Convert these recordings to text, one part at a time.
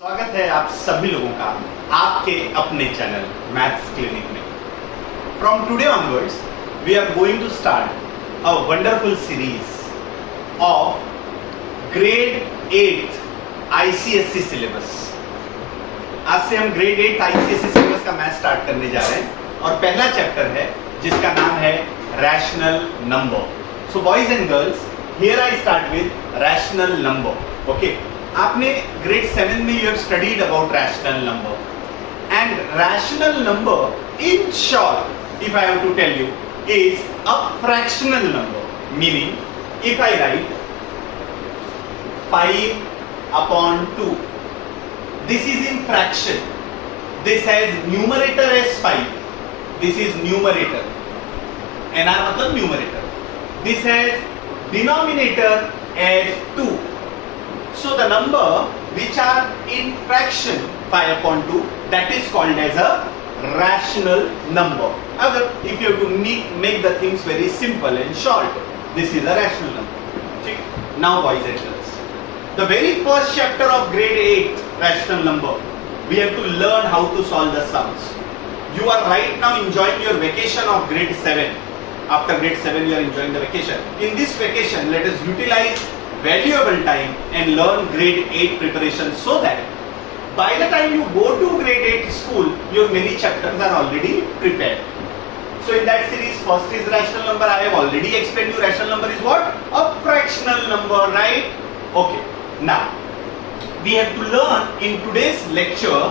स्वागत है आप सभी लोगों का आपके अपने चैनल मैथ्स क्लिनिक में। From today onwards we are going to start a wonderful series of grade 8 ICSE syllabus. आज से हम ग्रेड 8 आईसीएसई सिलेबस का मैथ स्टार्ट करने जा रहे हैं और पहला चैप्टर है जिसका नाम है rational number. So boys and girls, here I start with rational number. Okay, आपने ग्रेड 7 में you have studied about rational number and rational number in short if I have to tell you is a fractional number, meaning if I write 5 upon 2, this is in fraction, this has numerator as 5, this is numerator, nr मतलब numerator, this has denominator as 2. So the number which are in fraction 5 upon 2, that is called as a rational number. If you have to make the things very simple and short, this is a rational number. Now boys and girls, the very first chapter of grade 8 rational number, we have to learn how to solve the sums. You are right now enjoying your vacation of grade 7. After grade 7 you are enjoying the vacation. In this vacation let us utilize valuable time and learn grade 8 preparation so that by the time you go to grade 8 school, your many chapters are already prepared. So in that series, first is rational number. I have already explained you rational number is what? A fractional number, right? Okay. Now, we have to learn in today's lecture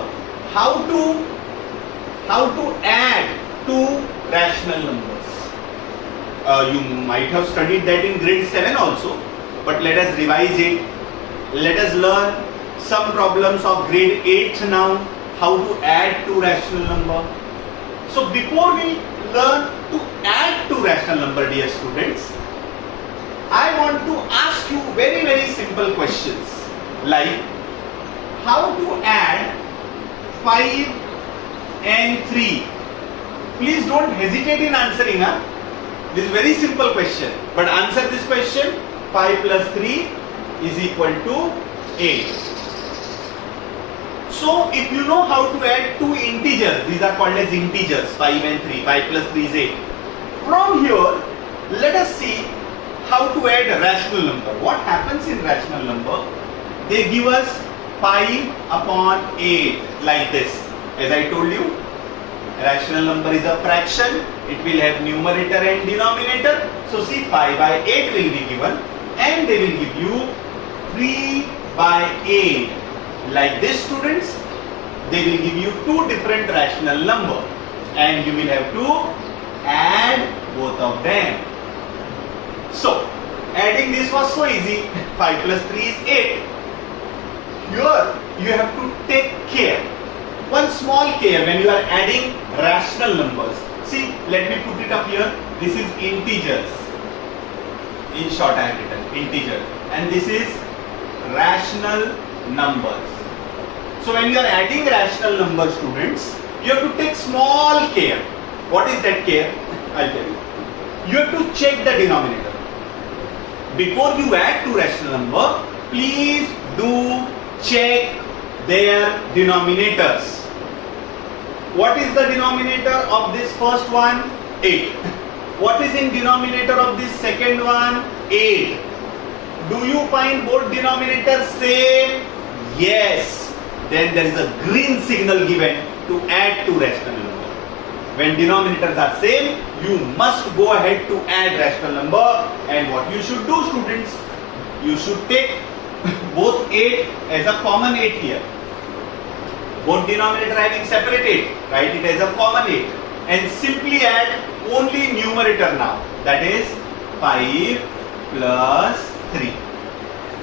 how to add two rational numbers. You might have studied that in grade 7 also. But let us revise it. Let us learn some problems of grade 8 now, how to add two rational number. So before we learn to add two rational number, dear students, I want to ask you very simple questions like how to add 5 and 3. Please don't hesitate in answering. This is very simple question, but answer this question. 5 plus 3 is equal to 8. So if you know how to add two integers, these are called as integers, 5 and 3, 5 plus 3 is 8. From here, let us see how to add a rational number. What happens in rational number? They give us 5 upon 8 like this. As I told you, rational number is a fraction. It will have numerator and denominator. So see, 5 by 8 will be given. And they will give you 3 by 8 like this, students. They will give you two different rational number and you will have to add both of them. So adding this was so easy. 5 plus 3 is 8. Here you have to take care, one small care when you are adding rational numbers. See, let me put it up here. This is integers. In short I have written integer, and this is rational numbers. So when you are adding rational numbers, students, you have to take small care. What is that care? I'll tell you. You have to check the denominator. Before you add two rational number, please do check their denominators. What is the denominator of this first one? 8. What is in denominator of this second one? 8. Do you find both denominators same? Yes. Then there is a green signal given to add two rational number. When denominators are same, you must go ahead to add rational number. And what you should do, students, you should take both 8 as a common 8 here. Both denominator having separate 8, write it as a common 8. And simply add only numerator now, that is 5 plus 3.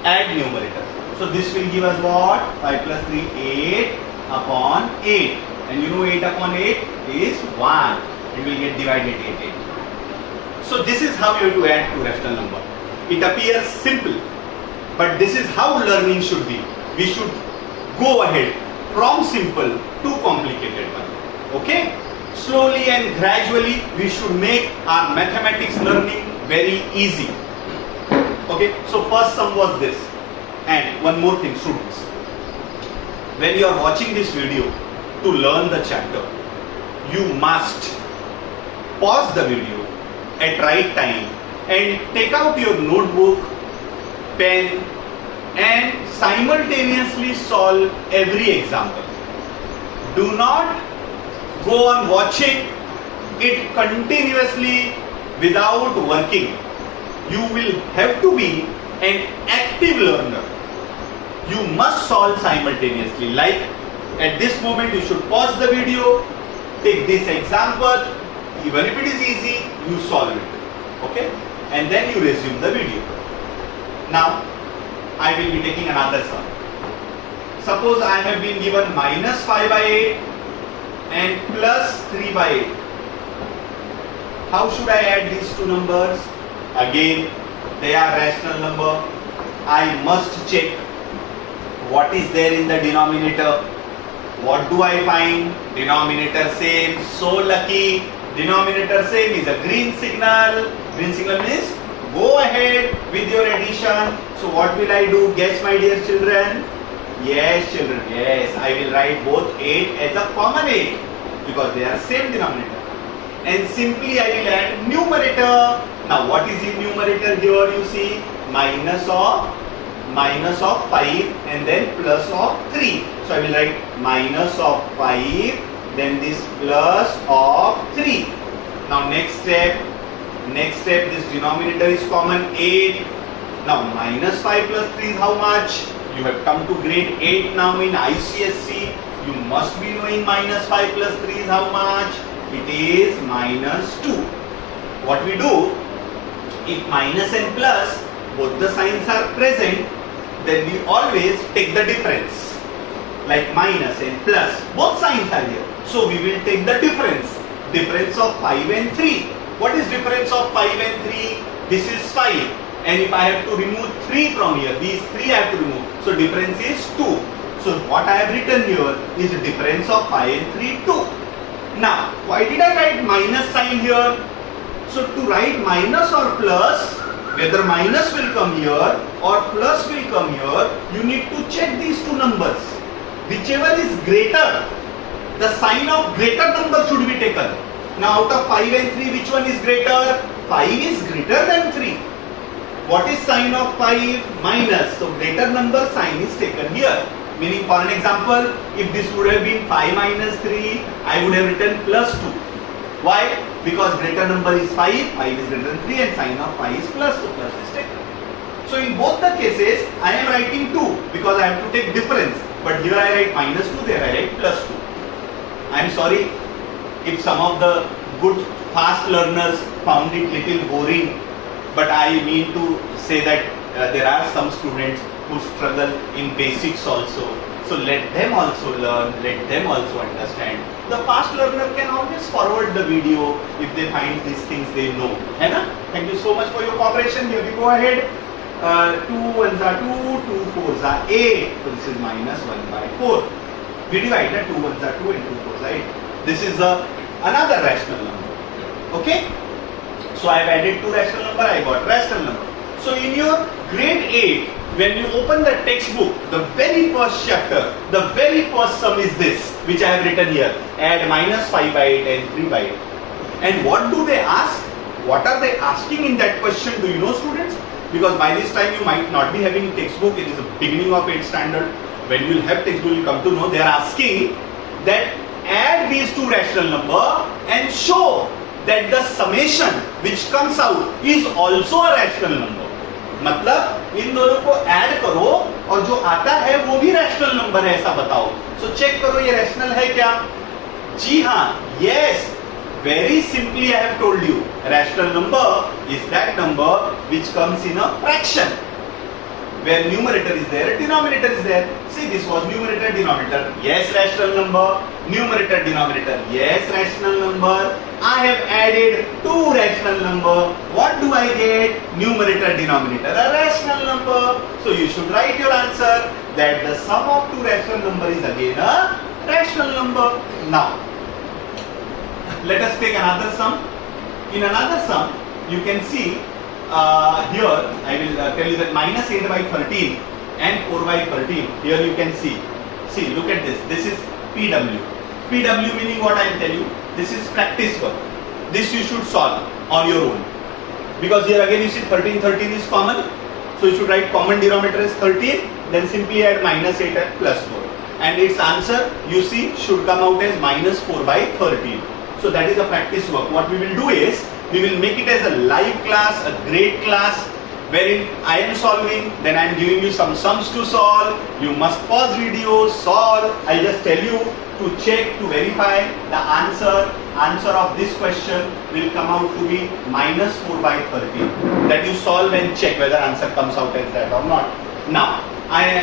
Add numerator. So this will give us what? 5 plus 3, 8 upon 8. And you know 8 upon 8 is 1. It will get divided 8, 8. So this is how you have to add two rational number. It appears simple, but this is how learning should be. We should go ahead from simple to complicated one. Okay? Slowly and gradually we should make our mathematics learning very easy. Okay, so first sum was this. And one more thing, students, when you are watching this video to learn the chapter, you must pause the video at right time and take out your notebook, pen, and simultaneously solve every example. Do not go on watching it continuously without working. You will have to be an active learner. You must solve simultaneously. Like at this moment you should pause the video, take this example, even if it is easy, you solve it. Okay? And then you resume the video. Now, I will be taking another sum. Suppose I have been given minus 5 by 8 and plus 3 by 8. How should I add these two numbers? Again, they are rational number. I must check what is there in the denominator. What do I find? Denominator same. So lucky. Denominator same is a green signal. Green signal means go ahead with your addition. So what will I do? Guess, my dear children. Yes, children. Yes, I will write both 8 as a common 8 because they are same denominator. And simply I will add numerator. Now what is in numerator here? You see minus of 5 and then plus of 3. So I will write minus of 5, then this plus of 3. Now next step, this denominator is common 8. Now minus 5 plus 3 is how much? You have come to grade 8 now in ICSE. You must be knowing minus 5 plus 3 is how much? It is minus 2. What we do, if minus and plus, both the signs are present, then we always take the difference. Like minus and plus, both signs are here. So we will take the difference. Difference of 5 and 3. What is difference of 5 and 3? This is 5. And if I have to remove 3 from here, these 3 I have to remove. So difference is 2. So what I have written here is difference of 5 and 3, 2. Now, why did I write minus sign here? So to write minus or plus, whether minus will come here or plus will come here, you need to check these two numbers. Whichever is greater, the sign of greater number should be taken. Now out of 5 and 3, which one is greater? 5 is greater than 3. What is sign of 5? Minus. So greater number sign is taken here. Meaning, for an example, if this would have been 5 minus 3, I would have written plus 2. Why? Because greater number is 5, 5 is greater than 3 and sign of 5 is plus, so plus is taken. So in both the cases, I am writing 2 because I have to take difference. But here I write minus 2, there I write plus 2. I am sorry if some of the good fast learners found it little boring, but I mean to say that there are some students who struggle in basics also. So let them also learn, let them also understand. The fast learner can always forward the video if they find these things they know. Hai na? Thank you so much for your cooperation. Here we go ahead. 2 1s are 2, 2 4s are 8. So this is minus 1 by 4. We divide that 2 1s are 2 and 2 4s are 8. This is another rational number. Okay? So I have added two rational number, I got rational number. So in your grade 8, when you open the textbook, the very first chapter, the very first sum is this, which I have written here. Add minus 5 by 8 and 3 by 8. And what do they ask? What are they asking in that question? Do you know, students? Because by this time you might not be having textbook. It is the beginning of 8th standard. When you will have textbook, you will come to know they are asking that add these two rational number and show that the summation which comes out is also a rational number. मतलब इन दोनों को add करो और जो आता है वो भी रैशनल नंबर है ऐसा बताओ. सो चेक करो ये रैशनल है क्या? जी हाँ, yes. Very simply I have told you, rational number is that number which comes in a fraction. Where numerator is there, denominator is there. See, this was numerator, denominator. Yes, rational number. Numerator, denominator. Yes, rational number. I have added two rational number. What do I get? Numerator, denominator, a rational number. So you should write your answer that the sum of two rational number is again a rational number. Now, let us take another sum. In another sum, you can see here I will tell you that minus 8 by 13 and 4 by 13. Here you can see. See, look at this. This is PW. PW meaning what I will tell you. This is practice work. This you should solve on your own. Because here again you see 13, 13 is common. So you should write common denominator as 13. Then simply add minus 8 and plus 4. And its answer you see should come out as minus 4 by 13. So that is a practice work. What we will do is, we will make it as a live class, a great class, wherein I am solving, then I am giving you some sums to solve. You must pause video, solve. I just tell you to check, to verify the answer. Answer of this question will come out to be minus 4 by 13. That you solve and check whether answer comes out as that or not. Now,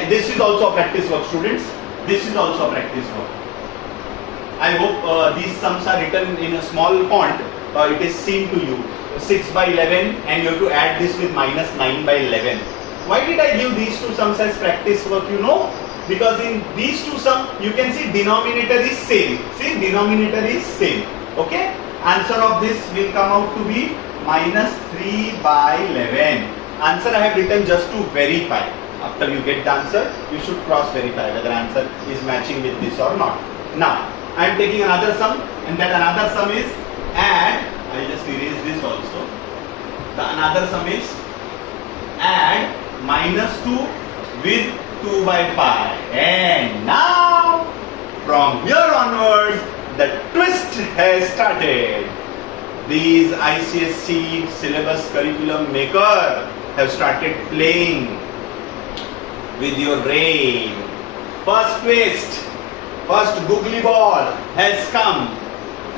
this is also a practice work, students. This is also a practice work. I hope these sums are written in a small font. It is seen to you. 6 by 11 and you have to add this with minus 9 by 11. Why did I give these two sums as practice work? You know, because in these two sums you can see denominator is same. See, denominator is same. Okay? Answer of this will come out to be minus 3 by 11. Answer I have written just to verify. After you get the answer, you should cross verify whether answer is matching with this or not. Now, I am taking another sum, and that another sum is add, I will just erase this also. The another sum is add minus 2 with 2 by 5. And now, from here onwards, the twist has started. These ICSC syllabus curriculum maker have started playing with your brain. First twist, first googly ball has come.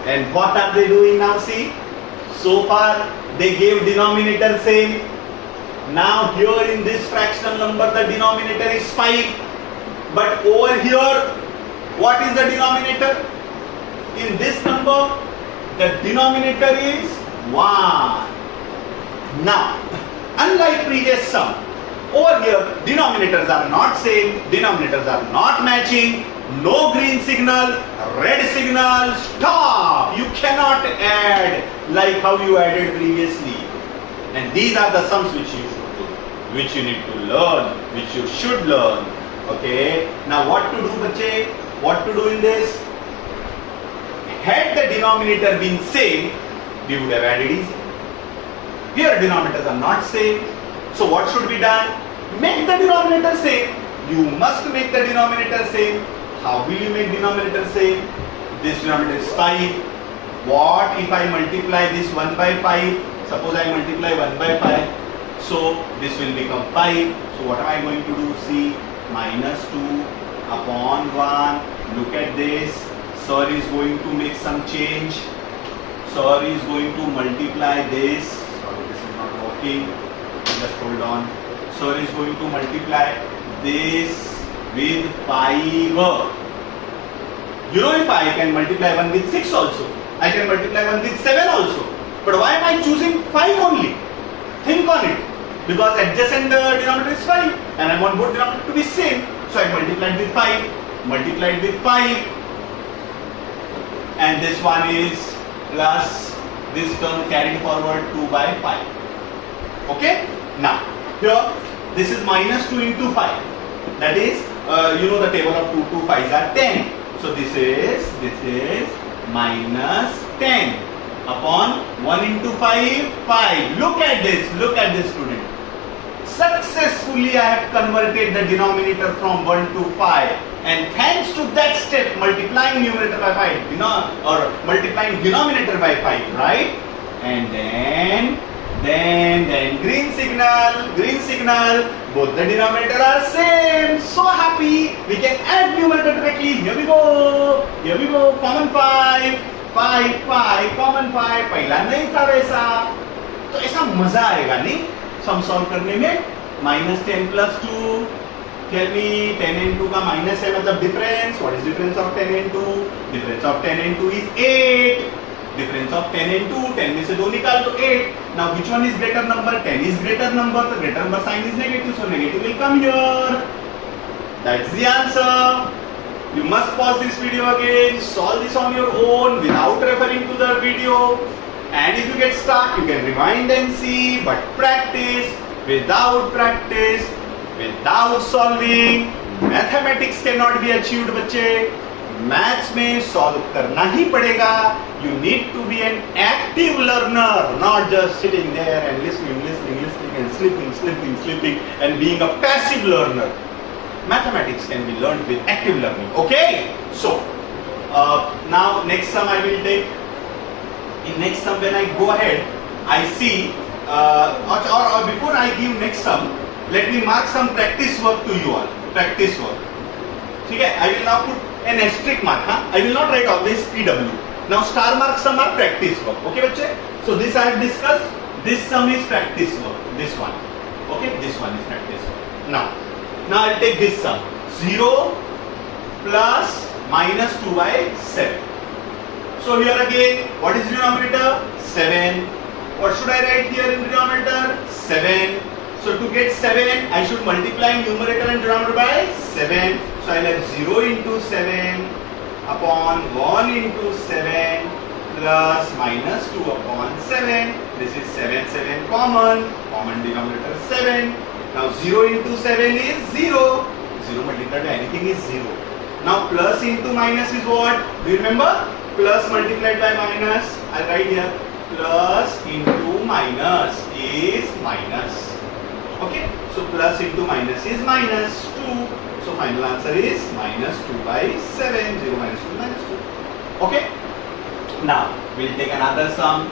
And what are they doing now? See, so far they gave denominator same. Now here in this fractional number the denominator is 5. But over here, what is the denominator? In this number, the denominator is 1. Now, unlike previous sum, over here denominators are not same, denominators are not matching. No green signal, red signal, stop! You cannot add like how you added previously. And these are the sums which you should do, which you need to learn, which you should learn. Okay? Now what to do, bache? What to do in this? Had the denominator been same, we would have added easy. Here denominators are not same. So what should be done? Make the denominator same. You must make the denominator same. How will you make denominator same? This denominator is 5. What if I multiply this 1 by 5? Suppose I multiply 1 by 5. So this will become 5. So what am I going to do? See, minus 2 upon 1. Look at this. Sir is going to make some change. Sir is going to multiply this. Sorry, this is not working. Just hold on. Sir is going to multiply this with 5. You know, if I can multiply 1 with 6 also, I can multiply 1 with 7 also. But why am I choosing 5 only? Think on it. Because adjacent denominator is 5 and I want both denominator to be same. So I multiplied with 5, multiplied with 5. And this one is plus this term carried forward 2 by 5. Okay? Now, here this is minus 2 into 5. That is, you know the table of 2 to 5s are 10. So this is minus 10 upon 1 into 5, 5. Look at this student. Successfully I have converted the denominator from 1 to 5. And thanks to that step, multiplying numerator by 5, or multiplying denominator by 5, right? And then green signal, both the denominator are same. So happy, we can add numerator directly. Here we go, common 5, common 5. पहला नहीं था वैसा, तो ऐसा मजा आएगा नहीं sum solve करने में. minus 10 plus 2. Tell me, 10 and 2 का minus है मतलब difference. What is difference of 10 and 2? Difference of 10 and 2 is 8. Difference of 10 and 2, 10 में से 2 निकाल तो 8. Now which one is greater number? 10 is greater number. The greater number sign is negative, so negative will come here. That's the answer. You must pause this video again, solve this on your own without referring to the video. And if you get stuck, you can rewind and see. But practice, without solving, mathematics can not be achieved बच्चे, maths में solve करना ही पड़ेगा. You need to be an active learner, not just sitting there and listening and sleeping and being a passive learner. Mathematics can be learned with active learning. Okay, so now next sum I will take. In next sum, when I go ahead, I see or before I give next sum, let me mark some practice work to you all. Practice work. Okay, I will now put an asterisk mark. I will not write always PW. Now star mark sum are practice work. Okay, bache? So this I have discussed. This sum is practice work. This one. Okay, this one is practice work. Now I'll take this sum. 0 plus minus 2 by 7. So here again, what is denominator? 7. What should I write here in denominator? 7. So to get 7, I should multiply numerator and denominator by 7. So I'll have 0 into 7 upon 1 into 7 plus minus 2 upon 7. This is 7 common denominator 7. Now 0 into 7 is 0. 0 multiplied by anything is 0. Now plus into minus is what? Do you remember? Plus multiplied by minus. I write here plus into minus is minus. Okay. So plus into minus is minus 2. So final answer is minus 2 by 7. 0 minus 2 minus 2. Okay. Now we'll take another sum.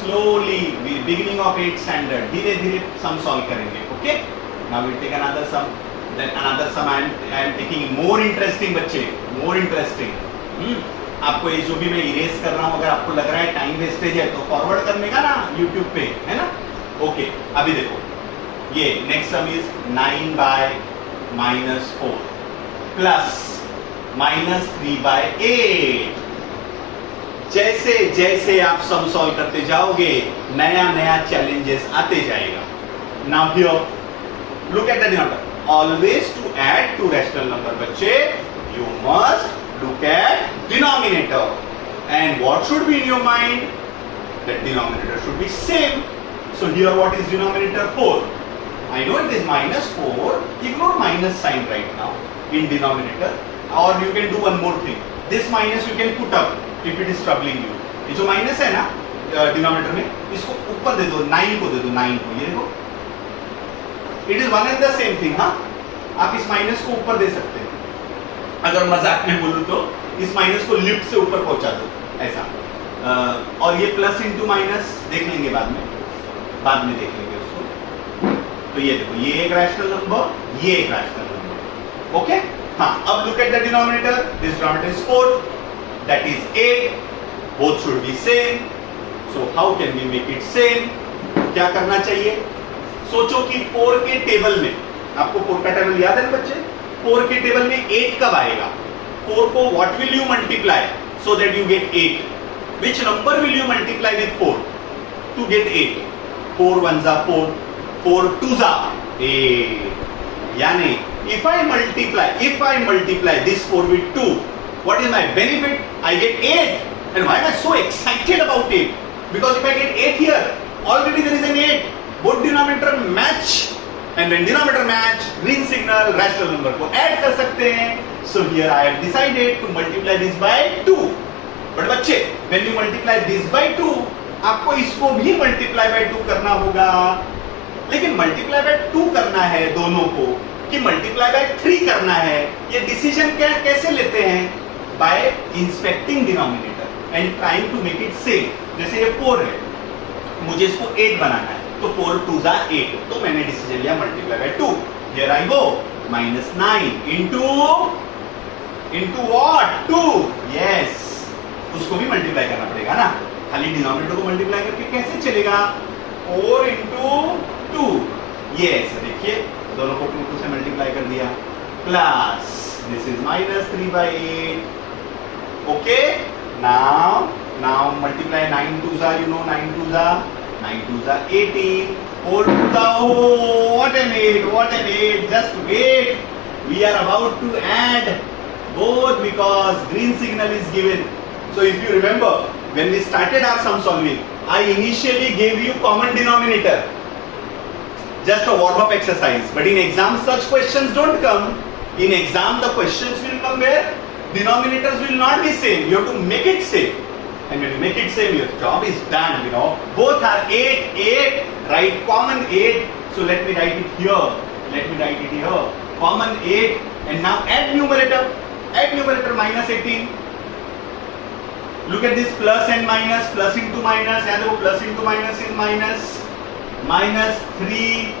Slowly, we beginning of 8th standard. धीरे धीरे sum solve करेंगे. Okay. Now we'll take another sum. Then another sum I am taking more interesting बच्चे. More interesting. आपको ये जो भी मैं erase कर रहा हूँ, अगर आपको लग रहा है टाइम वेस्टेज है तो फॉरवर्ड करने का ना YouTube पे, है ना? ओके. अभी देखो. ये next sum is 9 by minus 4 plus minus 3 by 8. जैसे जैसे आप सम सॉल्व करते जाओगे नया नया चैलेंजेस आते जाएगा. Now here look at the denominator. Always to add two rational number बच्चे you must look at denominator and what should be in your mind that denominator should be same. So here what is denominator 4. I know it is minus 4. Ignore minus sign right now in denominator. Or you can do one more thing. This minus you can put up if it is troubling you. ये जो minus है ना denominator में, इसको ऊपर दे दो, 9 को दे दो, 9 को. ये देखो, it is one and the same thing. आप इस माइनस को ऊपर दे सकते हैं. अगर मजाक में बोलूं तो इस माइनस को लिफ्ट से ऊपर पहुंचा दो ऐसा. और ये प्लस इंटू माइनस देख लेंगे बाद में देख लेंगे उसको. तो ये देखो, ये एक रैशनल नंबर, ये एक रैशनल नंबर. ओके. अब look at the denominator. This denominator is 4, that is 8. both should be same. So how can we make it same? क्या करना चाहिए? सोचो कि 4 के टेबल में, आपको 4 का टेबल याद है बच्चे? 4 के टेबल में 8 कब आएगा? 4 को what will you multiply so that you get 8? Which number will you multiply with 4 to get 8? 4 ones are 4, 4 twos are 8. यानी if I multiply this 4 with 2, what is my benefit? I get 8. And why am I so excited about it? Because if I get 8 here, already there is an 8. Both denominator match. And when denominator match, green signal, rational number को add कर सकते हैं. So here I have decided to multiply this by 2. But बच्चे, when you multiply this by 2, आपको इसको भी multiply by 2 करना होगा. लेकिन multiply by 2 करना है दोनों को, कि multiply by 3 करना है, ये decision कैसे लेते हैं? By inspecting denominator and trying to make it same. जैसे ये 4 है, मुझे इसको 8 बनाना है, तो 4 2s are 8. तो मैंने डिसीजन लिया multiply by 2. Here I go, minus 9 into what? 2. Yes. उसको भी multiply करना पड़ेगा ना, खाली डिनोमिनेटर को multiply करके कैसे चलेगा? 4 into 2. ये ऐसे देखिए, दोनों को 2 से multiply कर दिया. Plus this is minus 3 by 8. Okay. Now multiply 9 2s are, 9 2s are 18. 4 2s are, oh, what an 8. Just wait. We are about to add both because green signal is given. So if you remember, when we started our sum solving, I initially gave you common denominator. Just a warm up exercise. But in exam such questions don't come. In exam, the questions will come where denominators will not be same. You have to make it same. And when you make it same, your job is done, you know. Both are 8, 8, write common 8. So let me write it here. Let me write it here. Common 8. And now add numerator. Add numerator minus 18. Look at this plus and minus. Plus into minus. And plus into minus is minus. Minus 3.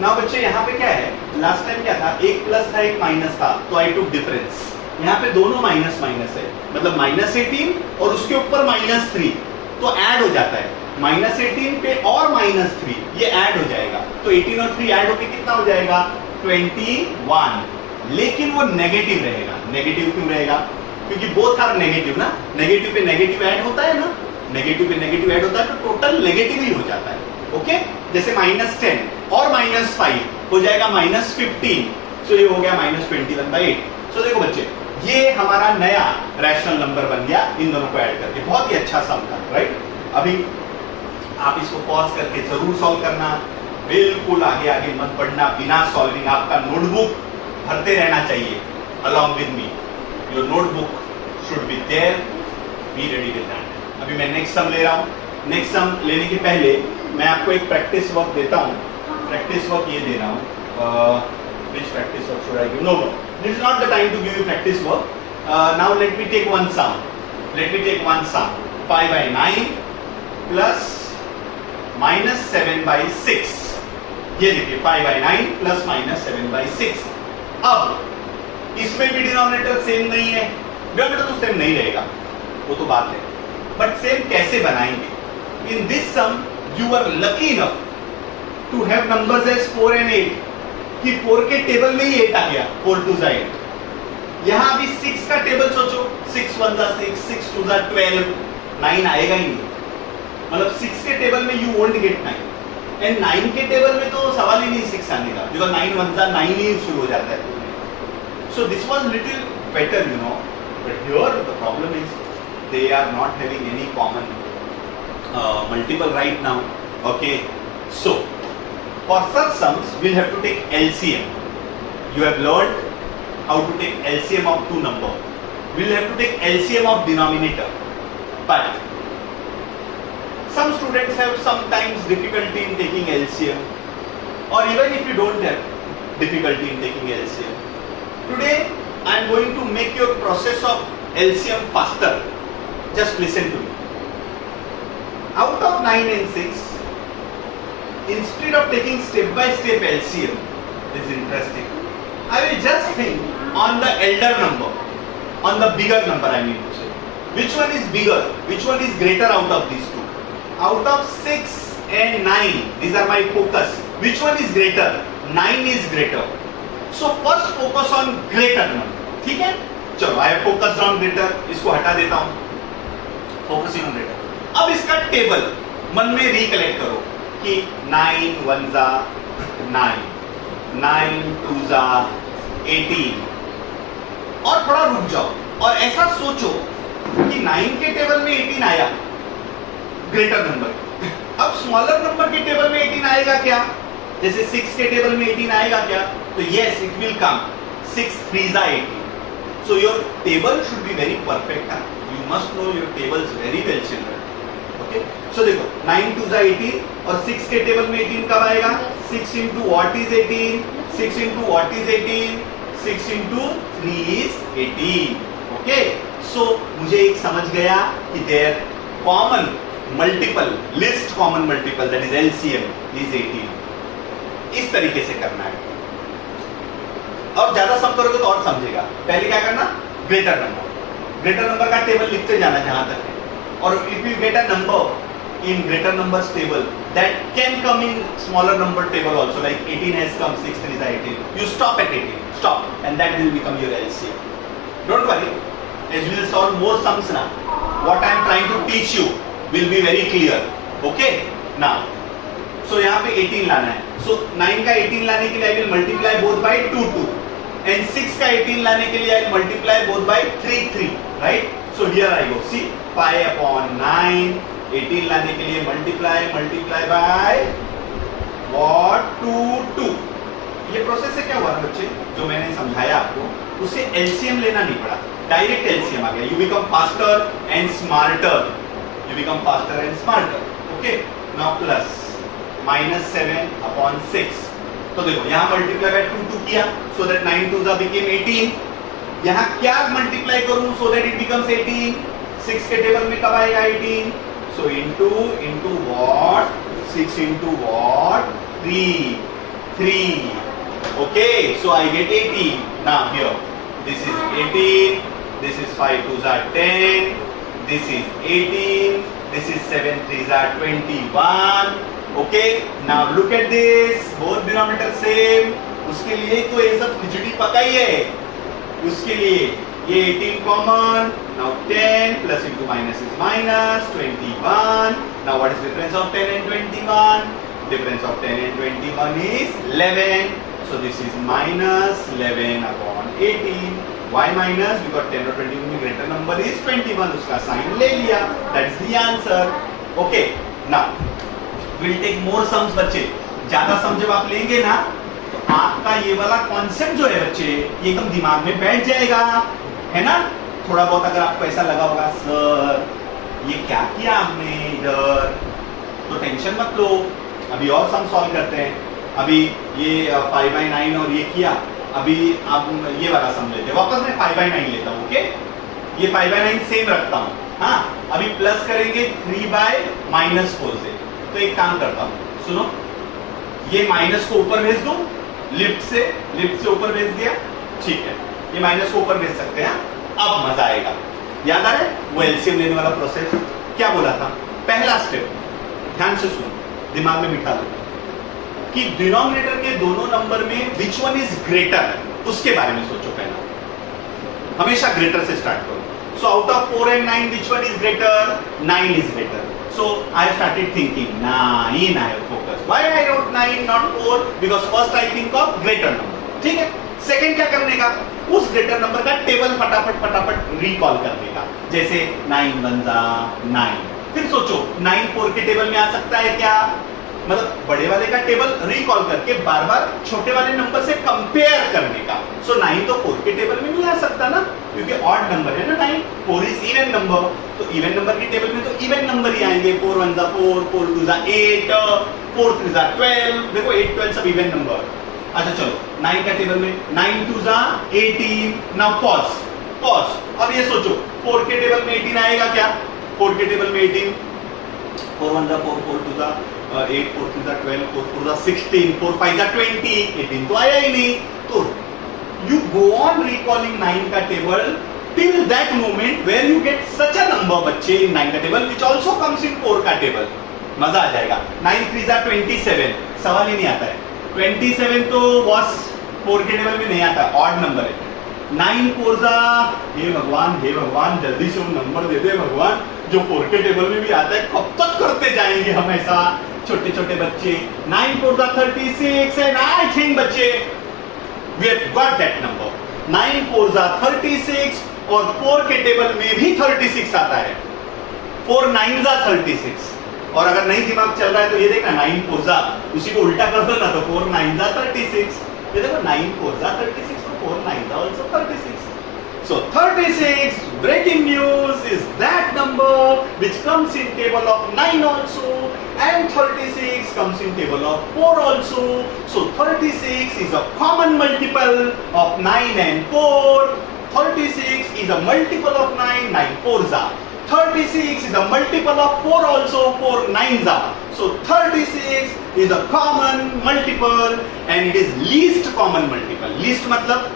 Now बच्चे यहाँ पे क्या है? Last time क्या था? एक plus था एक माइनस था, तो आई टुक डिफरेंस. यहाँ पे दोनों माइनस माइनस है, मतलब माइनस 18 और उसके ऊपर माइनस 3, तो ऐड हो जाता है. माइनस 18 पे और माइनस 3 ये ऐड हो जाएगा, तो 18 और 3 ऐड होके कितना हो जाएगा? 21. लेकिन वो नेगेटिव रहेगा. नेगेटिव क्यों रहेगा? क्योंकि बोथ आर नेगेटिव ना. नेगेटिव पे नेगेटिव ऐड होता है ना. नेगेटिव पे नेगेटिव ऐड होता है तो टोटल नेगेटिव ही हो जाता है. ओके, जैसे माइनस 10 और माइनस 5 हो जाएगा माइनस 15. सो ये हो गया माइनस 21/8. सो देखो बच्चे, ये हमारा नया रैशनल नंबर बन गया इन दोनों को ऐड करके. बहुत ही अच्छा सम था, राइट? अभी आप इसको पॉज करके जरूर सॉल्व करना. बिल्कुल आगे आगे मत बढ़ना बिना सॉल्विंग. आपका नोटबुक भरते रहना चाहिए along with me. Your notebook should be there. Be ready with that. अभी मैं नेक्स्ट सम ले रहा हूँ. नेक्स्ट सम लेने के पहले मैं आपको एक प्रैक्टिस वर्क देता हूँ. प्रैक्टिस वर्क ये दे रहा हूँ. Which practice work should I give? No. This is not the time to give you practice work. Now let me take one sum. Let me take one sum. 5/9 plus minus 7/6. ये देखिए 5/9 plus minus 7/6. अब इसमें भी denominator same नहीं है. Denominator तो same नहीं रहेगा, वो तो बात है. बट सेम कैसे बनाएंगे? In this sum, you were lucky enough to have numbers as 4 and 8. कि 4 के टेबल में ही 8 आ गया. 4 2 8. यहाँ अभी 6 का टेबल सोचो. 6 1 6, 6 2 12. 9 आएगा ही नहीं. मतलब 6 के टेबल में you won't get 9. एंड 9 के टेबल में तो सवाल ही नहीं 6 आने का. बिकॉज 9 1 9 ही शुरू हो जाता है. So this was little better, you know. But here the problem is they are not having any common multiple right now. Okay. So for such sums we'll have to take LCM. You have learned how to take LCM of two number. We'll have to take LCM of denominator. But some students have sometimes difficulty in taking LCM, or even if you don't have difficulty in taking LCM, today I am going to make your process of LCM faster. Just listen to me. Out of 9 and 6, instead of taking step by step LCM, this is interesting. I will just think on the elder number, on the bigger number I mean to say. Which one is bigger? Which one is greater out of these two? Out of 6 and 9, these are my focus. Which one is greater? 9 is greater. So first focus on greater number. ठीक है? चलो, I have focused on greater. इसको हटा देता हूँ. Focusing on greater. अब इसका table मन में रिकलेक्ट करो कि 9 1 9, 9 2 18. और थोड़ा रुक जाओ और ऐसा सोचो कि 9 के टेबल में 18 आया, ग्रेटर नंबर. अब स्मॉलर नंबर के टेबल में 18 आएगा क्या? जैसे 6 के टेबल में 18 आएगा क्या? तो yes, it will come. 6 3 18. So your table should be very perfect. You must know your tables very well, children. Okay? So देखो 9 2 18 और 6 के टेबल में 18 कब आएगा? 6 into what is 18? 6 into what is 18? 6 into 3 is 18. Okay? So मुझे एक समझ गया कि their common multiple, least common multiple, that is LCM, is 18. इस तरीके से करना है. और ज्यादा सम करोगे तो और समझेगा. पहले क्या करना? Greater number. ग्रेटर नंबर का टेबल लिखते जाना जहां तक है. और if you get a number in greater numbers table that can come in smaller number table also, like 18 has come, 6 3 18. You stop at 18. Stop, and that will become your LCM. Don't worry, as we will solve more sums now, what I am trying to teach you will be very clear. Okay? Now, so यहाँ पे 18 लाना है. So 9 का 18 लाने के लिए I will multiply both by 2 2. And 6 का 18 लाने के लिए I will multiply both by 3 3. Right? So here I go. See, 5/9. 18 लाने के लिए multiply by what? 2 2. ये प्रोसेस से क्या हुआ बच्चे? जो मैंने समझाया आपको, उससे एलसीएम लेना नहीं पड़ा, डायरेक्ट एलसीएम आ गया. You become faster and smarter. You become faster and smarter. Okay, now plus -7/6. तो देखो यहाँ मल्टीप्लाई बाय 2 किया, सो दैट 9 2 बिकेम 18. यहाँ क्या मल्टीप्लाई करूं सो दैट इट बिकम्स 18. 6 के टेबल में कब आएगा 18? सो into what? 6 into what? 3. Okay, so I get 18. Now here, this is 18. This is 5 2s are 10. This is 18. This is 7 3s are 21. Okay, now look at this. Both denominator same. उसके लिए तो ये सब खिचड़ी पकाई है. उसके लिए ये 18 common. Now 10 plus into minus is minus 21. Now what is difference of 10 and 21? Difference of 10 and 21 is 11. So this is minus 11 upon 18. Why minus? Because 10 or 21 में greater number is 21. उसका साइन ले लिया. That's the answer. Okay. Now we'll take more sums बच्चे. ज्यादा सम जब आप लेंगे ना, तो आपका ये वाला कॉन्सेप्ट जो है बच्चे, ये एकदम दिमाग में बैठ जाएगा, है ना? थोड़ा बहुत अगर आपको ऐसा लगा होगा, सर ये क्या किया आपने इधर, तो टेंशन मत लो, अभी और सम सॉल्व करते हैं. अभी ये 5/9 और ये किया, अभी आप ये वाला सम लेते हैं. वापस मैं 5/9 लेता हूँ. ओके, ये 5/9 सेम रखता हूँ. हाँ, अभी प्लस करेंगे 3/-4 से. तो एक काम करता हूँ, सुनो, ये माइनस को ऊपर भेज दो, लिफ्ट से ऊपर भेज दिया. ठीक है, ये माइनस को ऊपर भेज सकते हैं. अब मजा आएगा. याद आ रहा है वो एलसीएम लेने वाला प्रोसेस? क्या बोला था? पहला स्टेप ध्यान से सुनो, दिमाग में बिठा लो कि डिनोमिनेटर के दोनों नंबर में विच वन इज ग्रेटर, उसके बारे में सोचो. पहला हमेशा ग्रेटर से स्टार्ट करो. So out of 4 and 9 which one is greater? 9 is greater. So I started thinking 9. I have focused. Why I wrote 9 not 4? Because first I think of greater number. ठीक है. सेकंड क्या करने का? उस greater number का table फटाफट recall करने का. जैसे 9 1 9. फिर सोचो 9 4 के टेबल में आ सकता है क्या? मतलब बड़े वाले का टेबल रिकॉल करके बार बार छोटे वाले नंबर से कंपेयर करने का. सो 9 तो 4 के टेबल में नहीं आ सकता ना, क्योंकि ऑड नंबर है ना 9. 4 इज इवन नंबर, तो इवन नंबर की टेबल में तो इवन नंबर ही आएंगे. 4 1 4, 4 2 8, 4 3 12. देखो 8 12 सब इवन नंबर. अच्छा चलो 9 का टेबल में 9 2 18. Now pause. अब ये सोचो 4 के टेबल में 18 आएगा क्या? 4 के टेबल में 18. 4 1 4, 4 2 8, 4 3 12, 4 4 16, 4 5 20. 18 तो आया ही नहीं. तो you go on recalling 9 का table till that moment where you get such a number बच्चे in 9 का table which also comes in 4 का टेबल. मजा आ जाएगा. 9 3 27. सवाल ही नहीं आता है. 27 तो बॉस 4 के टेबल में नहीं आता, ऑड नंबर है. 9 4 हे भगवान जल्दी से वो नंबर दे दे भगवान जो 4 के टेबल में भी आता है. कब तक करते जाएंगे हम ऐसा, छोटे छोटे बच्चे. 9 4 36 and I think बच्चे we have got that number. 9 4 36 और 4 के टेबल में भी 36 आता है. 4 9 36. और अगर नहीं दिमाग चल रहा है तो ये देखना 9 4 उसी को उल्टा कर दो ना, तो 4 9 36. ये देखो 9 4 36 तो 4 9 also 36. So 36, breaking news, is that number which comes in table of 9 also, and 36 comes in table of 4 also. So 36 is a common multiple of 9 and 4. 36 is a multiple of 9, 9 4s are. 36 is a multiple of 4 also, 4 9s are. So 36 is a common multiple and it is least common multiple. Least मतलब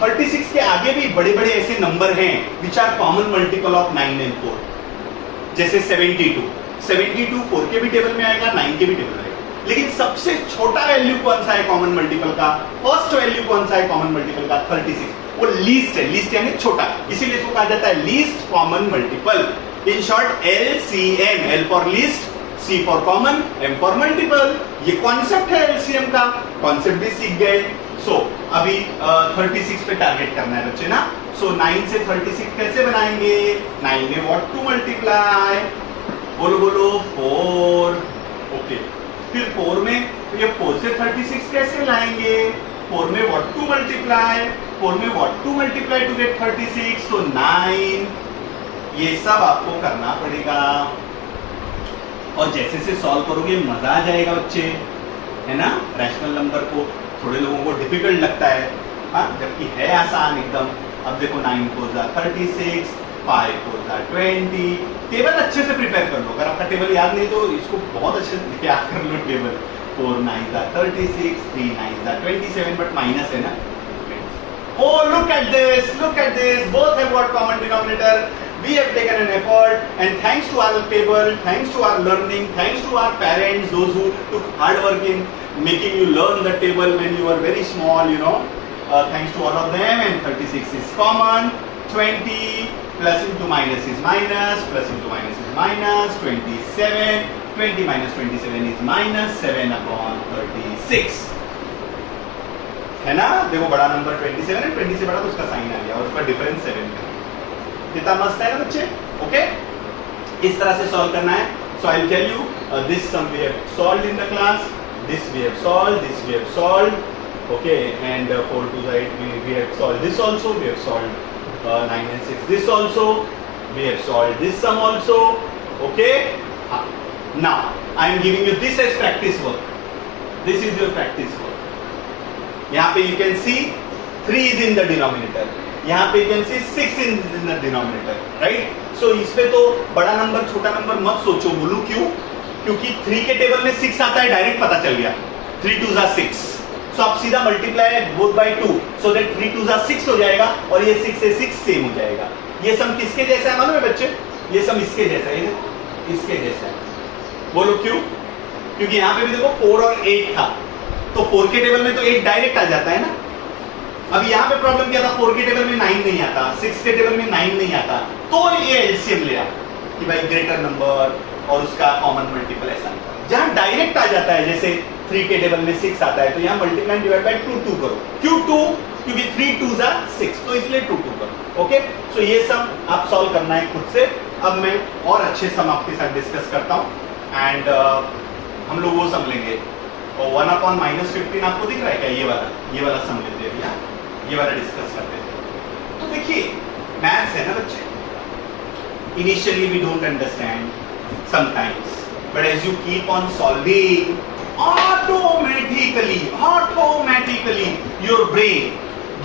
36 के आगे भी बड़े बड़े ऐसे number हैं which are common multiple of 9 and 4. जैसे 72 4 के भी टेबल में आएगा, 9 के भी टेबल में आएगा. लेकिन सबसे छोटा वैल्यू कौन सा है कॉमन मल्टीपल का? फर्स्ट वैल्यू कौन सा है कॉमन मल्टीपल का? 36. वो लीस्ट है. लीस्ट यानी छोटा, इसीलिए इसको कहा जाता है least common multiple. In short LCM. L for least, C for common, M for multiple. ये कॉन्सेप्ट है LCM का. कॉन्सेप्ट भी सीख गए. सो अभी 36 पे टारगेट करना है बच्चे ना. सो 9 से 36 कैसे बनाएंगे? 9 में व्हाट टू मल्टीप्लाई? बोलो 4. ओके, फिर 4 में ये 4 से 36 कैसे लाएंगे? 4 में what to multiply, 4 में what to multiply to get 36, so 9. ये सब आपको करना पड़ेगा और जैसे से सॉल्व करोगे मजा आ जाएगा बच्चे, है ना। रैशनल नंबर को थोड़े लोगों को डिफिकल्ट लगता है, हाँ, जबकि है आसान एकदम। अब देखो 9 4 जा 36, 5 4 जा 20। टेबल अच्छे से प्रिपेयर कर लो, अगर आपका टेबल याद नहीं तो इसको बहुत अच्छे से याद कर लो टेबल। 4 9 जा 36, 3 9 जा 27, बट माइनस है ना। Oh, look at this, both have got common denominator. We have taken an effort, and thanks to our table, thanks to our learning, thanks to our parents, those who took hard work in making you learn the table when you were very small, you know. Thanks to all of them, and 36 is common. 20 plus into minus is minus, plus into minus is minus. 27, 20 minus 27 is minus 7 upon 36. है ना। देखो बड़ा number 27 है, 20 से बड़ा तो उसका sign आ गया और उसका डिफरेंस 7 है। कितना मस्त है ना बच्चे। ओके, इस तरह से सॉल्व करना है। So I will tell you this sum we have solved in the class, this we have solved, this we have solved, okay, and 4 2 8 we have solved this also, we have solved 9 and 6 this also, we have solved this sum also, okay. Now I am giving you this as practice work. This is your practice work. यहाँ पे you can see 3 is in the denominator, यहाँ पे you can see 6 in the denominator, right? So इसपे तो बड़ा number छोटा number मत सोचो। बोलूं क्यों? क्योंकि 3 के टेबल में 6 आता है, डायरेक्ट पता चल गया। 3 2 जा 6, so आप सीधा multiply both by 2, so that 3 2 जा 6 हो जाएगा और ये 6 से 6 सेम हो जाएगा। ये सम किसके जैसा है मालूम है बच्चे? ये सम इसके जैसा है, इसके जैसा है। बोलो क्यों? क्योंकि यहाँ पे भी देखो 4 और 8 था, तो 4 के टेबल में तो 8 डायरेक्ट आ जाता है ना। अब यहाँ पे प्रॉब्लम क्या था? 4 के टेबल में 9 नहीं आता, 6 के टेबल में 9 नहीं आता, तो ये एलसीएम लिया कि भाई ग्रेटर नंबर और उसका कॉमन मल्टीपल ऐसा। जहाँ डायरेक्ट आ जाता है, जैसे 3 के टेबल में 6 आता है, तो यहाँ मल्टीप्लाई डिवाइड बाय 2 2 करो। क्यों 2? क्योंकि 3 2 जा 6, तो इसलिए 2 2 करो। ओके, सो ये सम आप सॉल्व करना है खुद से। अब मैं और अच्छे सम आपके साथ डिस्कस करता हूँ एंड हम लोग वो सम लेंगे। और 1 अपॉन माइनस 15 आपको दिख रहा है क्या? ये वाला सम लेते हैं भैया, ये वाला डिस्कस करते हैं। तो देखिए मैथ्स है ना बच्चे, initially we don't understand sometimes, but as you keep on solving, automatically your brain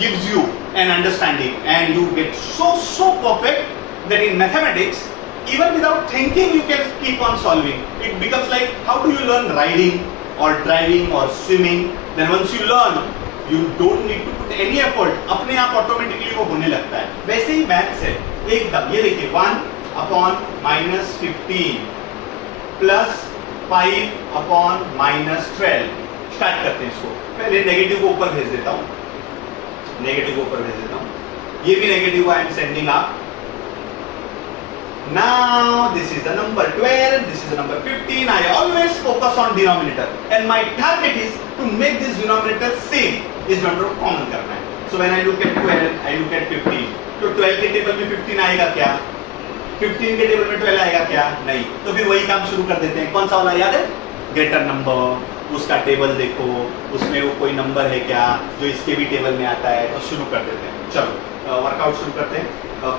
gives you an understanding and you get so perfect that in mathematics, even without thinking, you can keep on solving. It becomes like, how do you learn riding or driving or swimming? Then once you learn, you don't need to put any effort, अपने आप automatically वो होने लगता है। वैसे ही maths है एकदम। ये देखिए 1 upon minus 15 plus 5 upon minus 12। Start करते हैं इसको। पहले नेगेटिव को ऊपर भेज देता हूँ, नेगेटिव को ऊपर भेज देता हूँ। ये भी negative I am sending up. Now this is the number 12, this is the number 15. I always focus on denominator and my target is to make this denominator same, इस number को common करना है। So when I look at 12, I look at 15. तो 12 के table में 15 आएगा क्या? 15 के टेबल में 12 आएगा क्या? नहीं। तो फिर वही काम शुरू कर देते हैं। कौन सा वाला याद है? ग्रेटर नंबर, उसका टेबल देखो, उसमें वो कोई नंबर है क्या जो इसके भी टेबल में आता है, तो शुरू कर देते हैं। चलो वर्कआउट शुरू करते हैं।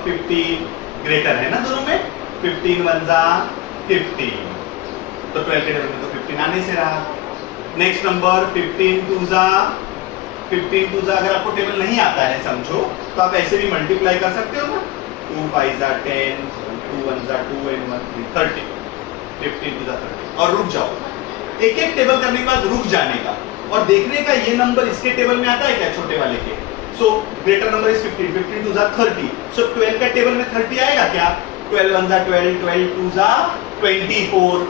15 ग्रेटर है ना दोनों में, 15 1 जा 15, तो 12 के टेबल में तो 15 आने से रहा। नेक्स्ट नंबर 15 2 जा 15 अगर आपको टेबल नहीं आता है समझो, तो आप ऐसे भी मल्टीप्लाई कर सकते हो ना। 2 5 जा 10, 2 1 जा 2 and 1 3 30, 15 2 जा 30। और रुक जाओ, एक एक टेबल करने के बाद रुक जाने का और देखने का ये नंबर इसके टेबल में आता है क्या, छोटे वाले के। सो ग्रेटर नंबर इज 15, 15 2 जा 30, सो 12 का टेबल में 30 आएगा क्या? 12 1 जा 12, 12 2 जा 24,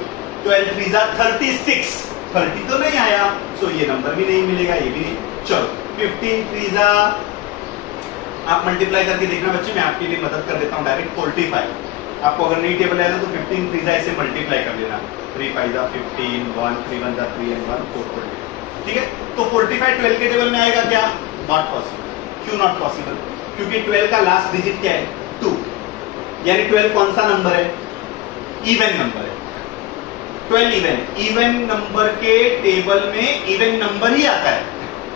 12 3 जा 36, 30 तो नहीं आया, सो ये नंबर भी नहीं मिलेगा, ये भी नहीं। चलो 15 3 जा, आप मल्टीप्लाई करके देखना बच्चे, मैं आपके लिए मदद कर देता हूँ डायरेक्ट। 45 आपको अगर नहीं टेबल आया तो 15 3 जा ऐसे मल्टीप्लाई कर देना। 3 5 जा 15, 1 3 1 जा 3 and 1 4 40। ठीक है, तो 45 12 के टेबल में आएगा क्या? Not possible. क्यों नॉट पॉसिबल? क्योंकि 12 का लास्ट डिजिट क्या है? 2, यानी 12 कौन सा नंबर है? इवन नंबर है। 12 इवन नंबर के टेबल में इवन नंबर ही आता है।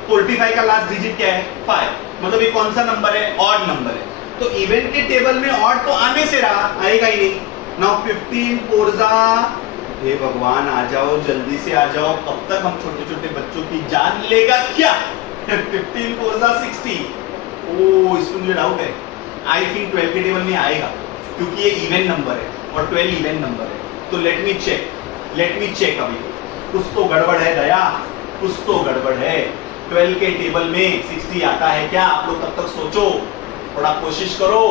45 का लास्ट डिजिट क्या है 5, मतलब ये कौन सा नंबर है ऑड नंबर है, तो इवन के टेबल में ऑड तो आने से रहा, आएगा ही नहीं। नाउ 15 फोरजा, हे भगवान आ जाओ जल्दी से आ जाओ, कब तक हम छोटे छोटे बच्चों की जान लेगा क्या। 15 फोरजा 60, ओ इसमें मुझे डाउट है, आई थिंक 12 के टेबल में आएगा क्योंकि ये इवन नंबर है और 12 इवन नंबर है। तो लेट मी चेक, अभी कुछ तो गड़बड़ है दया, कुछ तो गड़बड़ है। 12 के टेबल में 60 आता है क्या, आप लोग तब तक सोचो, थोड़ा कोशिश करो,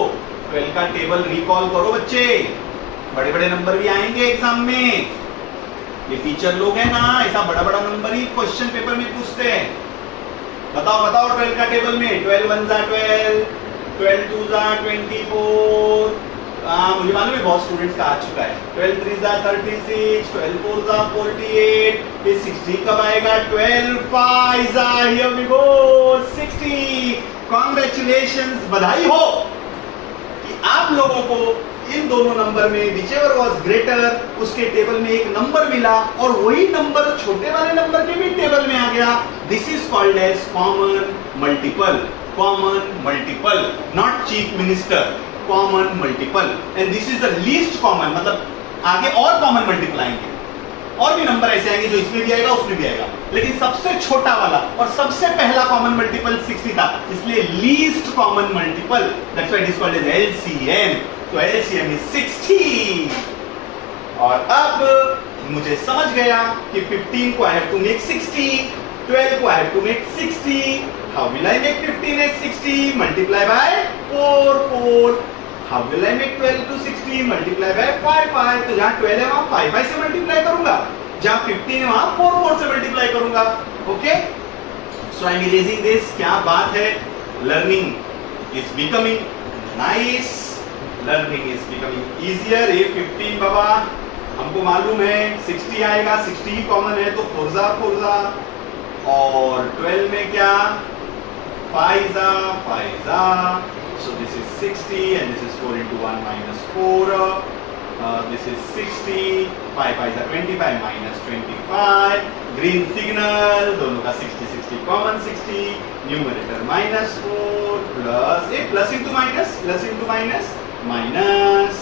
12 का टेबल रिकॉल करो बच्चे, बड़े बड़े नंबर भी आएंगे एग्जाम में, ये टीचर लोग हैं ना, ऐसा बड़ा बड़ा नंबर ही क्वेश्चन पेपर में पूछते हैं। बताओ 12 का टेबल में 12 1 जा 12, 12 2 जा 24, मुझे मालूम है बहुत स्टूडेंट्स का आ चुका है, 12 3 जा 36, 12 4 जा 48, फिर 60 कब आएगा, 12 5 जा, हियर वी गो 60। कांग्रेचुलेशंस, बधाई हो कि आप लोगों को इन दोनों नंबर में whichever was greater उसके टेबल में एक नंबर मिला और वही नंबर छोटे वाले नंबर के भी टेबल में आ गया। This is called as common multiple, not chief minister, common multiple, and this is the least common, मतलब आगे और कॉमन मल्टीपल आएंगे, और भी नंबर ऐसे आएंगे जो इसमें भी आएगा उसमें भी आएगा, लेकिन सबसे छोटा वाला और सबसे पहला कॉमन मल्टीपल 60 था, इसलिए least common multiple, that's why it is called as LCM. तो एलसीएम इज 60। और अब मुझे समझ गया कि 15 को आई हैव टू मेक 60, 12 को I have to make 60, how will I make 15 as 60, multiply by 4, How will I make 12 to 60 multiply by 5? तो जहाँ 12 है वहाँ 5 से मल्टीप्लाई करूंगा, जहाँ 15 है वहाँ 4 से मल्टीप्लाई करूंगा। Okay, so I am erasing this. क्या बात है, learning is becoming nice, learning is becoming easier. ये 15 बाबा हमको मालूम है 60 आएगा, 60 कॉमन है तो फोरजा, और 12 में क्या 5 जा, so this is 60 and this is 4 into 1 minus 4, this is 60, 5 5 are 25 minus 25, green signal, दोनों का 60 common, 60, numerator minus 4 plus, plus into minus, minus plus into minus,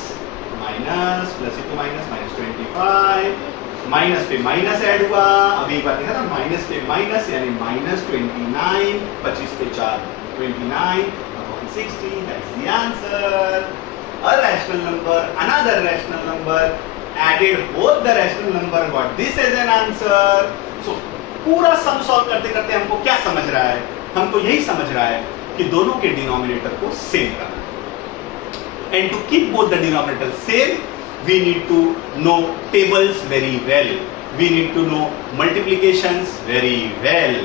minus 25, minus पे माइनस ऐड हुआ, अभी एक बार देखा ना, माइनस पे माइनस यानी माइनस 29, 25 पे 4 29, 60, that's the answer. A rational number, another rational number, added both the rational number, got this as an answer. So पूरा सम सॉल्व करते करते हमको क्या समझ रहा है, हमको यही समझ रहा है कि दोनों के डिनोमिनेटर को सेम करना। And to keep both the denominator same, we need to know tables very well. We need to know multiplications very well.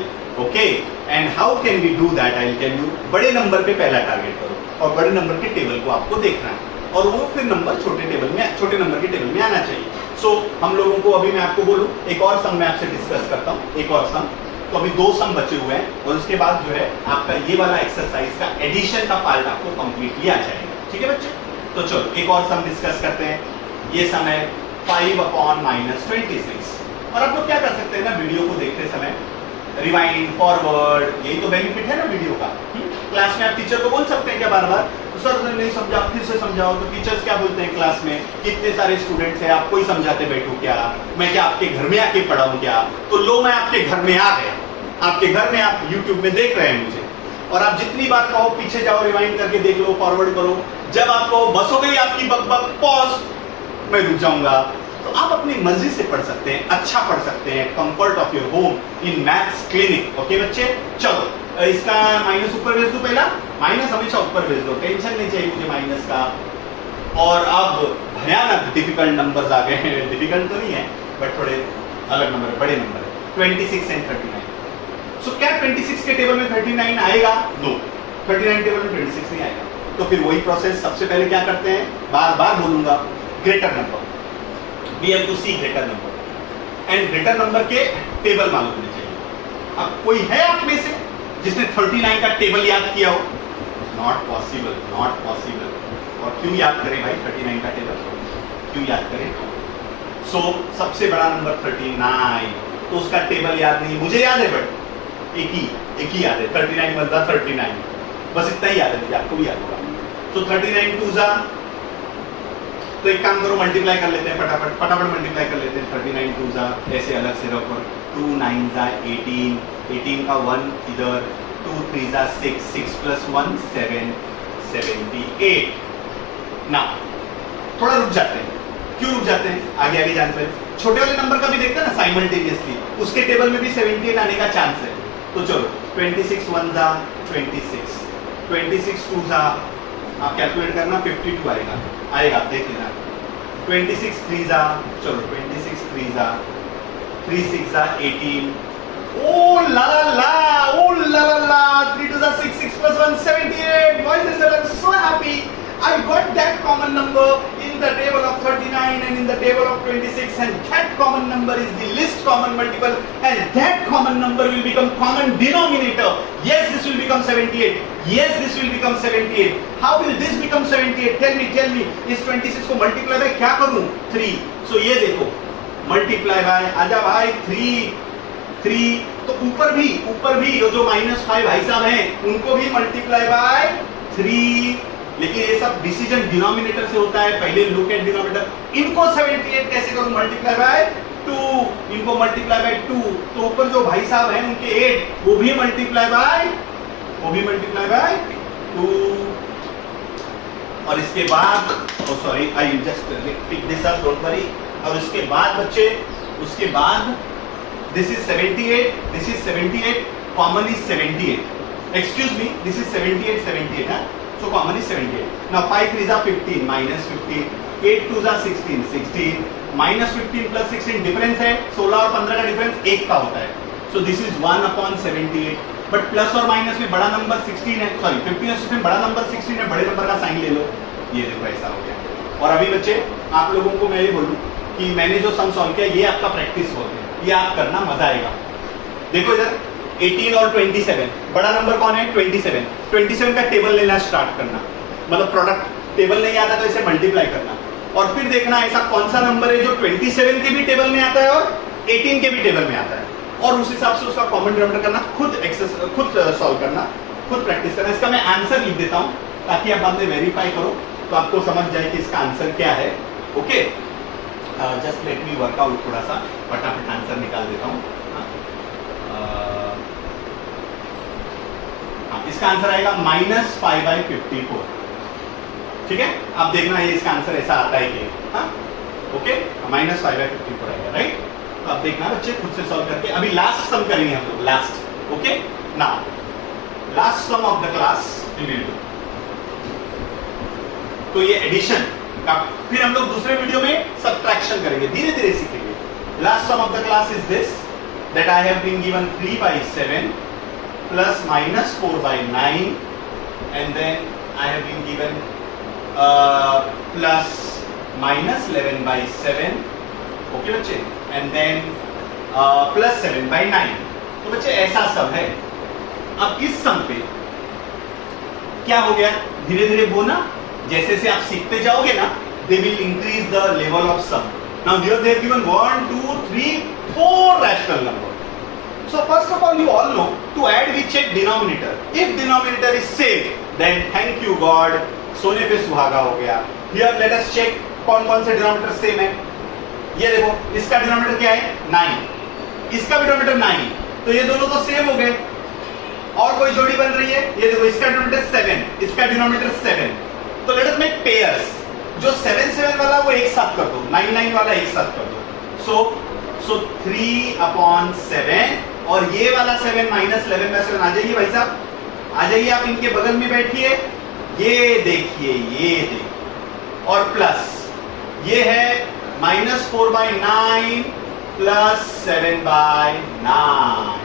Okay? And how can we do that? I'll tell you. बड़े number पे पहला target करो और बड़े number के table को आपको देखना है और वो फिर नंबर छोटे नंबर के टेबल में आना चाहिए। So हम लोगों को अभी मैं आपको बोलूं, एक और सम मैं आपसे डिस्कस करता हूँ, एक और सम। तो अभी 2 सम बचे हुए हैं और उसके बाद जो है आपका ये वाला एक्सरसाइज का एडिशन का पार्ट आपको कंप्लीटली आ जाएगा। ठीक है बच्चे, तो चलो एक और सम डिस्कस करते हैं। ये सम है 5/-26। और आप लोग क्या कर सकते हैं ना, वीडियो को देखते समय रिवाइंड फॉरवर्ड, यही तो बेनिफिट है ना वीडियो का। क्लास में आप टीचर को बोल सकते हैं क्या बार बार, तो सर नहीं समझा फिर से समझाओ, तो टीचर्स क्या बोलते हैं क्लास में, कितने सारे स्टूडेंट्स हैं, आपको ही समझाते बैठूं क्या, मैं क्या आपके घर में आके पढ़ाऊं क्या। तो लो मैं आपके घर में आ गया, आपके घर में आप यूट्यूब में देख रहे हैं मुझे, और आप जितनी बार कहो पीछे जाओ, रिवाइंड करके देख लो, फॉरवर्ड करो। जब आपको बस हो गई आपकी बक बक, पॉज, मैं रुक जाऊंगा, तो आप अपनी मर्जी से पढ़ सकते हैं, अच्छा पढ़ सकते हैं, comfort of your home in maths clinic. Okay बच्चे, चलो इसका माइनस ऊपर भेज दो, पहला माइनस हमेशा ऊपर भेज दो, टेंशन नहीं चाहिए मुझे माइनस का। और अब भयानक डिफिकल्ट नंबर्स आ गए हैं, डिफिकल्ट तो नहीं है बट थोड़े अलग नंबर, बड़े नंबर है, 26 एंड 39। सो क्या 26 के टेबल में 39 आएगा? नो, 39 टेबल में 26 नहीं आएगा। तो फिर वही प्रोसेस, सबसे पहले क्या करते हैं, बार बार बोलूंगा, greater number, we have to see greater number, and greater number के टेबल मालूम होने चाहिए। अब कोई है आप में से जिसने 39 का टेबल याद किया हो? Not possible, not possible. और क्यों याद करें भाई 39 का टेबल, क्यों याद करें? सो सबसे बड़ा नंबर 39, तो उसका टेबल याद नहीं, मुझे याद है बट एक ही एक ही याद है, 39 1 जा 39, बस इतना ही याद है मुझे, आपको भी याद होगा। तो 39 2 जा, तो एक काम करो मल्टीप्लाई कर लेते हैं फटाफट मल्टीप्लाई कर लेते हैं। 39 2 जा ऐसे अलग से रखो, 2 9 जा 18, 18 का 1 इधर, 2 3 जा 6, 6 + 1 7, 78। ना थोड़ा रुक जाते हैं, क्यों रुक जाते हैं, आगे आगे जानते हैं। छोटे वाले नंबर का भी देखते हैं ना साइमल्टेनियसली, उसके टेबल में भी 78 आने का चांस है। तो चलो 26 1 जा 26, 26 2 जा, आप कैलकुलेट करना 52 आएगा देख लेना। 26 3 जा, चलो 26 3 जा, 3 6 जा 18, ओ ला ला, ओ ला ला, 3 2 जा 6, 6 + 1 78। Boys and girls, I'm so happy I got that common number in the table of 39 and in the table of 26, and that common number is the least common multiple, and that common number will become common denominator. Yes, this will become 78. Yes, this will become 78. How will this become 78? Tell me. इस 26 को multiply by क्या करूं? 3. So ये देखो, multiply by, आजा भाई 3, तो ऊपर भी जो -5 भाई साहब हैं उनको भी मल्टीप्लाई बाय 3। लेकिन ये सब डिसीजन डिनोमिनेटर से होता है, पहले लुक एट डिनोमिनेटर। इनको 78 कैसे करूं? मल्टीप्लाई बाय 2, इनको मल्टीप्लाई बाय 2, तो ऊपर जो भाई साहब हैं उनके 8 वो भी मल्टीप्लाई बाय 2। और इसके बाद sorry I just pick this up, don't worry. और उसके बाद बच्चे, उसके बाद this is 78, common is 78, excuse me, this is 78 है, so common is 78. Now 5 3 are 15, -15, 8 2 are 16, -15 + 16 difference है, 16 और 15 का डिफरेंस 1 का होता है। So this is 1/78, but plus और माइनस में बड़ा नंबर 16 है, सॉरी 15 और 16 बड़ा नंबर 16 है, बड़े नंबर का साइन ले लो, ये देखो ऐसा हो गया। और अभी बच्चे आप लोगों को मैं ये बोलूं कि मैंने जो सम सॉल्व किया ये आपका प्रैक्टिस हो गया, ये आप करना, मजा आएगा। देखो इधर 18 और 27, बड़ा नंबर कौन है? 27 का टेबल लेना स्टार्ट करना, मतलब प्रोडक्ट टेबल नहीं आता तो इसे मल्टीप्लाई करना, और फिर देखना ऐसा कौन सा नंबर है जो 27 के भी टेबल में आता है और 18 के भी टेबल में आता है, और उस हिसाब से उसका कॉमन डिनोमिनेटर करना, खुद सॉल्व करना, खुद प्रैक्टिस करना। इसका मैं आंसर लिख देता हूँ ताकि आप बाद में वेरीफाई करो तो आपको समझ जाए कि इसका आंसर क्या है। Okay, just let me work out, थोड़ा सा फटाफट आंसर निकाल देता हूँ। इसका आंसर आएगा -5/54। ठीक है, आप देखना ये इसका आंसर ऐसा आता है कि, हाँ ओके, -5/54 आएगा, राइट। तो आप देखना बच्चे खुद से सॉल्व करके। अभी लास्ट सम करेंगे हम लोग, last. Okay, now last sum of the class we will do. तो ये एडिशन का, फिर हम लोग दूसरे वीडियो में सब्ट्रैक्शन करेंगे, धीरे धीरे सीखेंगे। Last sum of the class is this, that I have been given 3/7 plus -4/9, and then I have been given plus -11/7, okay बच्चे, and then plus 7/9। तो बच्चे ऐसा सम है। अब इस सम पे क्या हो गया, धीरे धीरे वो ना, जैसे जैसे आप सीखते जाओगे ना, they will increase the level of sum. Now here they have given 1 2 3 4 rational numbers. So first of all, you all know to add we check denominator. If denominator is same, then thank you God, सोने पे सुहागा हो गया। Here let us check कौन कौन से denominator same है। ये देखो, इसका डिनोमिनेटर क्या है? 9, इसका भी डिनोमिनेटर 9, तो ये दोनों तो सेम हो गए। और कोई जोड़ी बन रही है, ये देखो, इसका डिनोमिनेटर 7, इसका डिनोमिनेटर 7, तो लेट अस मेक पेयर्स। जो 7 7 वाला वो एक साथ कर दो, 9 9 वाला एक साथ कर दो। सो 3/7, और ये वाला 7 -11/7 आ जाइए भाई साहब, आ जाइए आप इनके बगल में बैठिए, ये देखिए, और प्लस ये है -4/9 प्लस 7/9।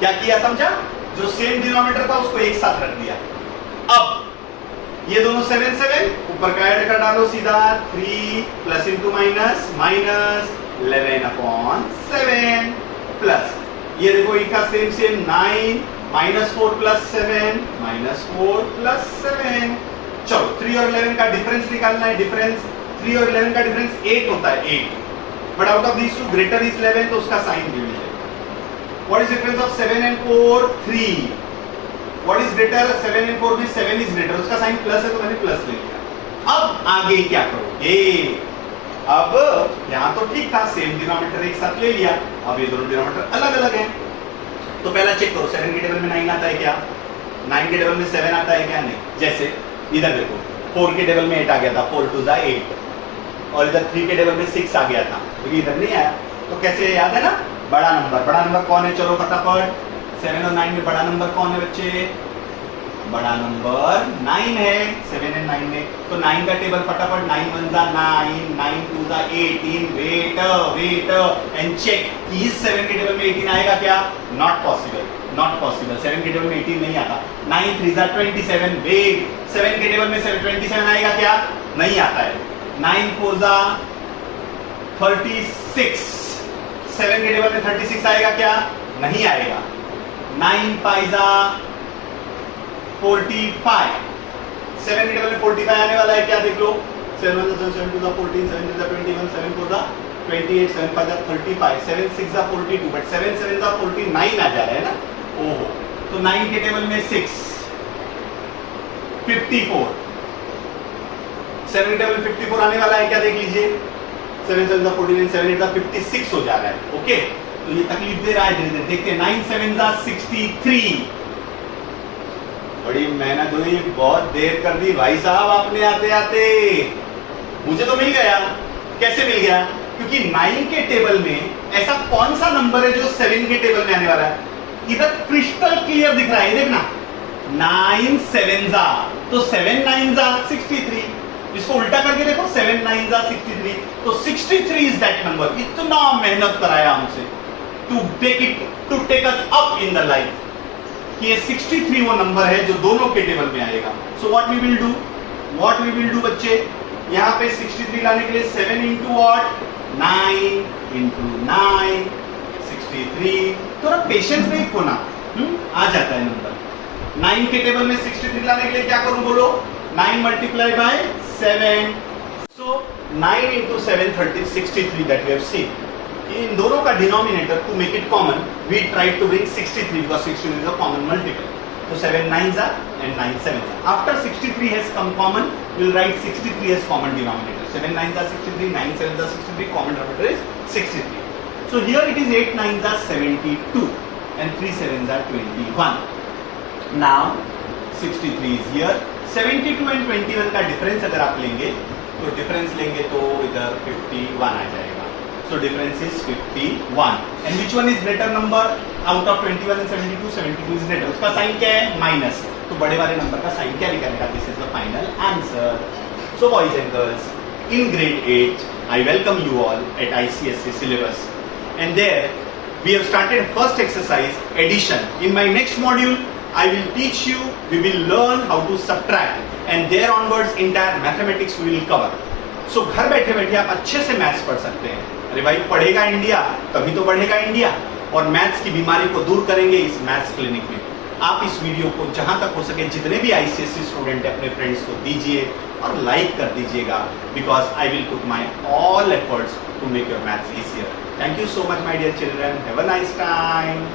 क्या किया समझा? जो सेम डिनोमिनेटर था उसको एक साथ रख दिया। अब ये दोनों 7 7 ऊपर का ऐड कर डालो सीधा, 3 प्लस इंटू माइनस, -11/7 प्लस ये देखो इनका सेम 9 -4 + 7 -4 + 7। चलो 3 और 11 का डिफरेंस निकालना है। डिफरेंस 3 और 11 का डिफरेंस 8 होता है, 8, but out of these two greater is 11, तो उसका साइन भी मिलेगा। What is difference of 7 and 4? 3. What is greater? 7 and 4 में 7 is greater. उसका साइन प्लस है तो मैंने प्लस ले लिया. अब आगे क्या करोगे? अब यहाँ तो ठीक था, सेम डिनोमिनेटर एक साथ ले लिया. अब ये दोनों डिनोमिनेटर अलग अलग हैं. तो पहला चेक करो 7 के टेबल में 9 आता है क्या? 9 के टेबल में 7 आता है क्या? नहीं. जैसे इधर देखो 4 के टेबल में 8 आ गया था, 4 2 8, और इधर 3 के टेबल में 6 आ गया था, क्योंकि इधर नहीं आया. तो कैसे याद है ना? बड़ा नंबर कौन है? चलो फटाफट. 7 और 9 में बड़ा नंबर कौन है बच्चे? बड़ा नंबर 9 है 7 एंड 9 में. तो 9 का टेबल फटाफट. 9 1 जा 9, 9 2 जा 18. Wait and check. इस 7 के टेबल में 18 आएगा क्या? Not possible. 7 के टेबल में 18 नहीं आता. 9 3 जा 27. वेट. 7 के टेबल में 27 आएगा क्या? नहीं आता है. 9 4 जा 36. 7 के टेबल में 36 आएगा क्या? नहीं आएगा. 9 5 जा 45. 7 के टेबल में 45 आने वाला है क्या? देख लो. 7 1 जा 7 2 जा 14, 7 3 जा 21, 7 4 जा 28, 7 5 जा 35, 7 6 जा 42, बट 7 7 जा 49 आ जा रहा है ना. ओहो. तो 9 के टेबल में 6 54. 7 के टेबल में 54 आने वाला है क्या? देख लीजिए. 7 7 जा 49, 7 8 जा 56 हो जा रहा है. ओके. तो ये तकलीफ दे रहा है धीरे धीरे. देखते हैं. 9 7 जा 63. बड़ी मेहनत हुई, बहुत देर कर दी भाई साहब आपने आते आते. मुझे तो मिल गया. कैसे मिल गया? क्योंकि 9 के टेबल में ऐसा कौन सा नंबर है जो 7 के टेबल में आने वाला है? इधर क्रिस्टल क्लियर दिख रहा है. देखना 9 7 जा, तो 7 9 जा 63. इसको उल्टा करके देखो. 7 9 जा 63. तो 63 इज दैट नंबर. इतना मेहनत कराया हमसे to take us up in the life कि ये 63 वो नंबर है जो दोनों के टेबल में आएगा. So what we will do बच्चे, यहाँ पे 63 लाने के लिए 7 इंटू व्हाट? 9 इंटू 9 63. थोड़ा पेशेंस नहीं खोना, आ जाता है नंबर. 9 के टेबल में 63 लाने के लिए क्या करूं बोलो? 9 multiply by 7. So 9 into 7 63 that we have seen. इन दोनों का denominator to make it common we try to bring 63 because 63 is a common multiple. तो 7 9 and 9 7. After 63 has come common, we'll write 63 as common denominator. 7 9 63, 9 7 63, common denominator is 63. So here it is 8 9 72 and 3 7 21. Now 63 is here. 72 and 21 का difference अगर आप लेंगे तो difference लेंगे तो इधर 51 आ जाएगा. So difference is 51. And which one is greater number? Out of 21 and 72, 72 is greater. उसका साइन क्या है? माइनस. तो बड़े वाले नंबर का साइन क्या निकलेगा? This is the final answer. So boys and girls, in grade 8, I welcome you all at ICSE syllabus. And there, we have started first exercise, addition. In my next module, I will teach you, we will learn how to subtract. And there onwards, entire mathematics we will cover. So घर बैठे बैठे आप अच्छे से maths पढ़ सकते हैं. अरे भाई पढ़ेगा इंडिया तभी तो बढ़ेगा इंडिया. और मैथ्स की बीमारी को दूर करेंगे इस मैथ्स क्लिनिक में. आप इस वीडियो को जहां तक हो सके जितने भी ICSE स्टूडेंट है अपने फ्रेंड्स को दीजिए और लाइक कर दीजिएगा, because I will put my all efforts to make your maths easier. Thank you so much my dear children. Have a nice time.